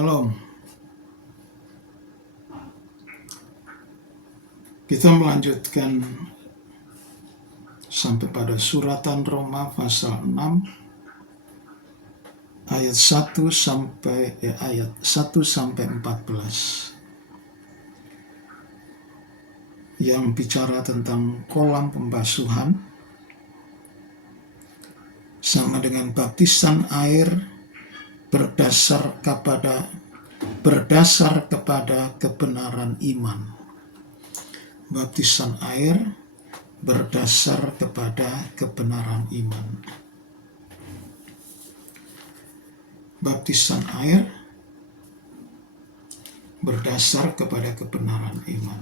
Shalom. Kita melanjutkan sampai pada suratan Roma pasal 6 ayat 1 sampai 14 yang bicara tentang kolam pembasuhan sama dengan baptisan air berdasar kepada kebenaran iman. Baptisan air berdasar kepada kebenaran iman. Baptisan air berdasar kepada kebenaran iman.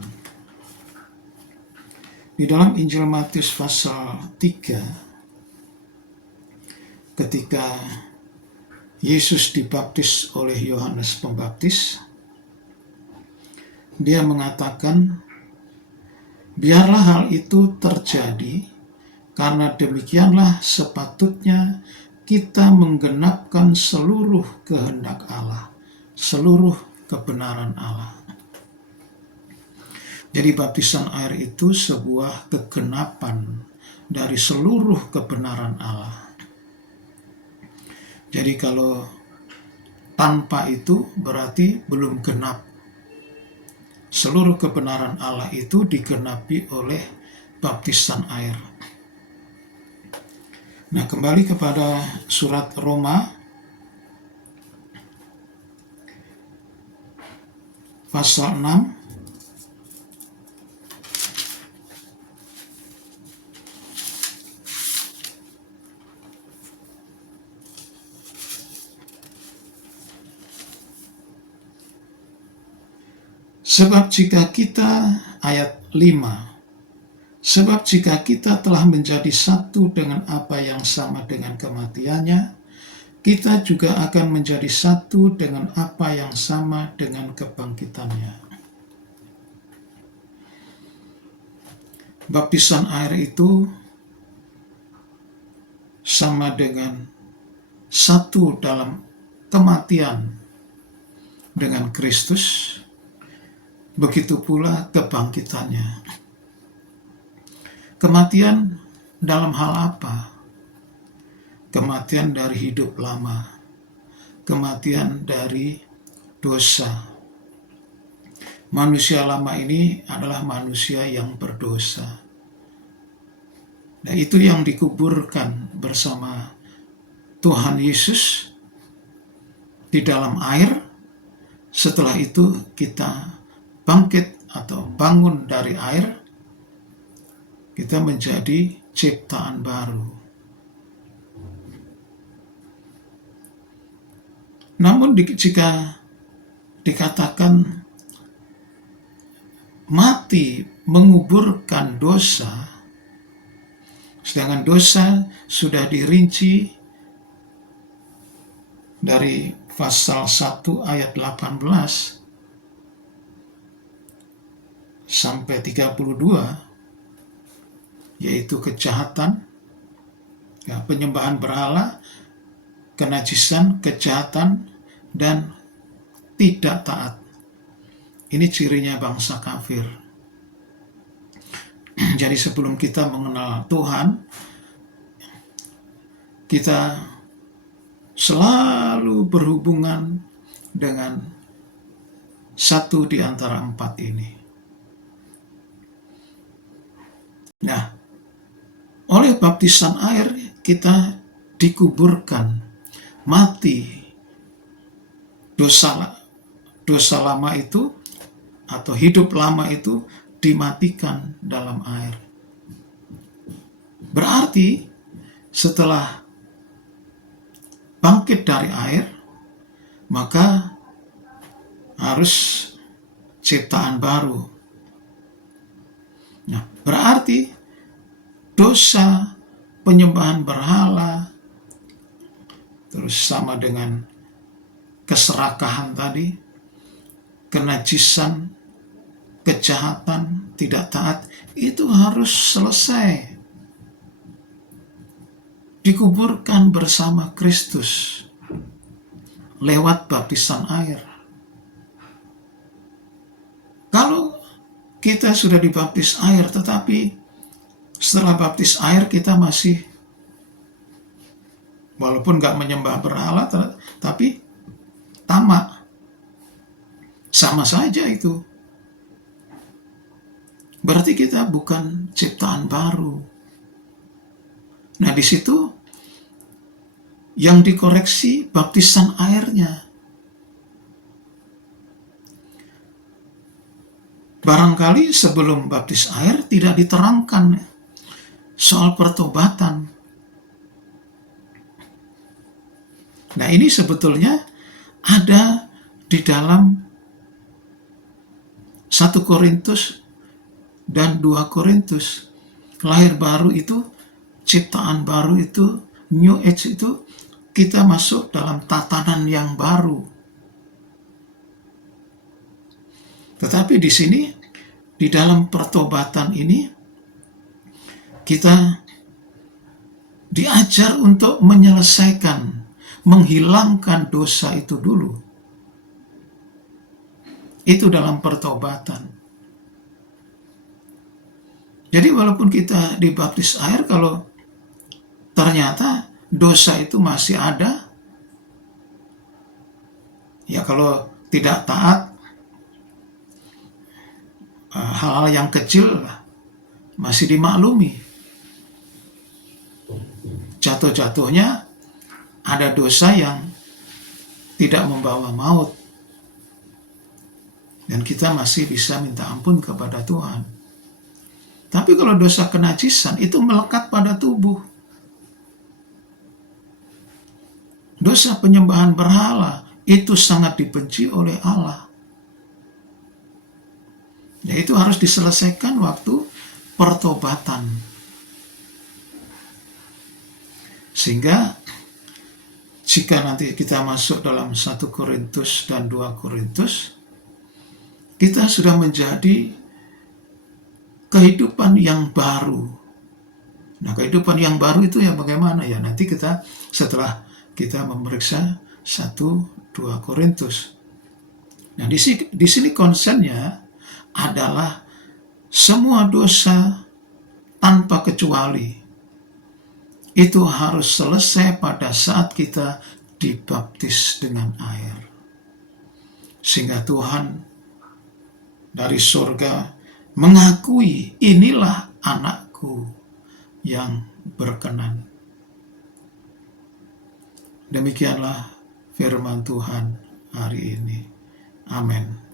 Di dalam Injil Matius pasal 3, ketika Yesus dibaptis oleh Yohanes Pembaptis, dia mengatakan, biarlah hal itu terjadi, karena demikianlah sepatutnya kita menggenapkan seluruh kehendak Allah, seluruh kebenaran Allah. Jadi baptisan air itu sebuah kegenapan dari seluruh kebenaran Allah. Jadi kalau tanpa itu berarti belum genap. Seluruh kebenaran Allah itu digenapi oleh baptisan air. Nah, kembali kepada surat Roma pasal 6 sebab jika kita ayat 5, sebab jika kita telah menjadi satu dengan apa yang sama dengan kematiannya, kita juga akan menjadi satu dengan apa yang sama dengan kebangkitannya. Baptisan air itu sama dengan satu dalam kematian dengan Kristus. Begitu pula kebangkitannya. Kematian dalam hal apa? Kematian dari hidup lama. Kematian dari dosa. Manusia lama ini adalah manusia yang berdosa. Nah, itu yang dikuburkan bersama Tuhan Yesus di dalam air. Setelah itu kita bangkit atau bangun dari air, kita menjadi ciptaan baru. Namun jika dikatakan mati menguburkan dosa, sedangkan dosa sudah dirinci dari pasal 1 ayat 18 sampai 32, yaitu kejahatan, penyembahan berhala, kenajisan, kejahatan, dan tidak taat. Ini cirinya bangsa kafir. Jadi sebelum kita mengenal Tuhan, kita selalu berhubungan dengan satu di antara empat ini. Nah, oleh baptisan air kita dikuburkan, mati dosa lama itu atau hidup lama itu dimatikan dalam air. Berarti setelah bangkit dari air, maka harus ciptaan baru. Nah, berarti dosa, penyembahan berhala, terus sama dengan keserakahan tadi, kenajisan, kejahatan, tidak taat, itu harus selesai. Dikuburkan bersama Kristus lewat baptisan air. kita sudah dibaptis air, tetapi setelah baptis air kita masih, walaupun nggak menyembah berhala, tapi tamak. Sama saja itu. Berarti kita bukan ciptaan baru. Nah, di situ yang dikoreksi baptisan airnya. Barangkali sebelum baptis air tidak diterangkan soal pertobatan. Nah, ini sebetulnya ada di dalam 1 Korintus dan 2 Korintus. Lahir baru itu, ciptaan baru itu, New Age itu, kita masuk dalam tatanan yang baru. Tetapi di sini, di dalam pertobatan ini, kita diajar untuk menyelesaikan, menghilangkan dosa itu dulu. Itu dalam pertobatan. Jadi walaupun kita dibaptis air, kalau ternyata dosa itu masih ada, ya kalau tidak taat, hal-hal yang kecil masih dimaklumi. Jatuh-jatuhnya ada dosa yang tidak membawa maut. Dan kita masih bisa minta ampun kepada Tuhan. Tapi kalau dosa kenajisan itu melekat pada tubuh. Dosa penyembahan berhala itu sangat dibenci oleh Allah. Ya, itu harus diselesaikan waktu pertobatan. Sehingga jika nanti kita masuk dalam 1 Korintus dan 2 Korintus, kita sudah menjadi kehidupan yang baru. Nah, kehidupan yang baru itu ya bagaimana? Ya nanti kita setelah kita memeriksa 1-2 Korintus. Nah, di sini konsennya adalah semua dosa tanpa kecuali itu harus selesai pada saat kita dibaptis dengan air. Sehingga Tuhan dari surga mengakui, inilah anakku yang berkenan. Demikianlah firman Tuhan hari ini. Amin.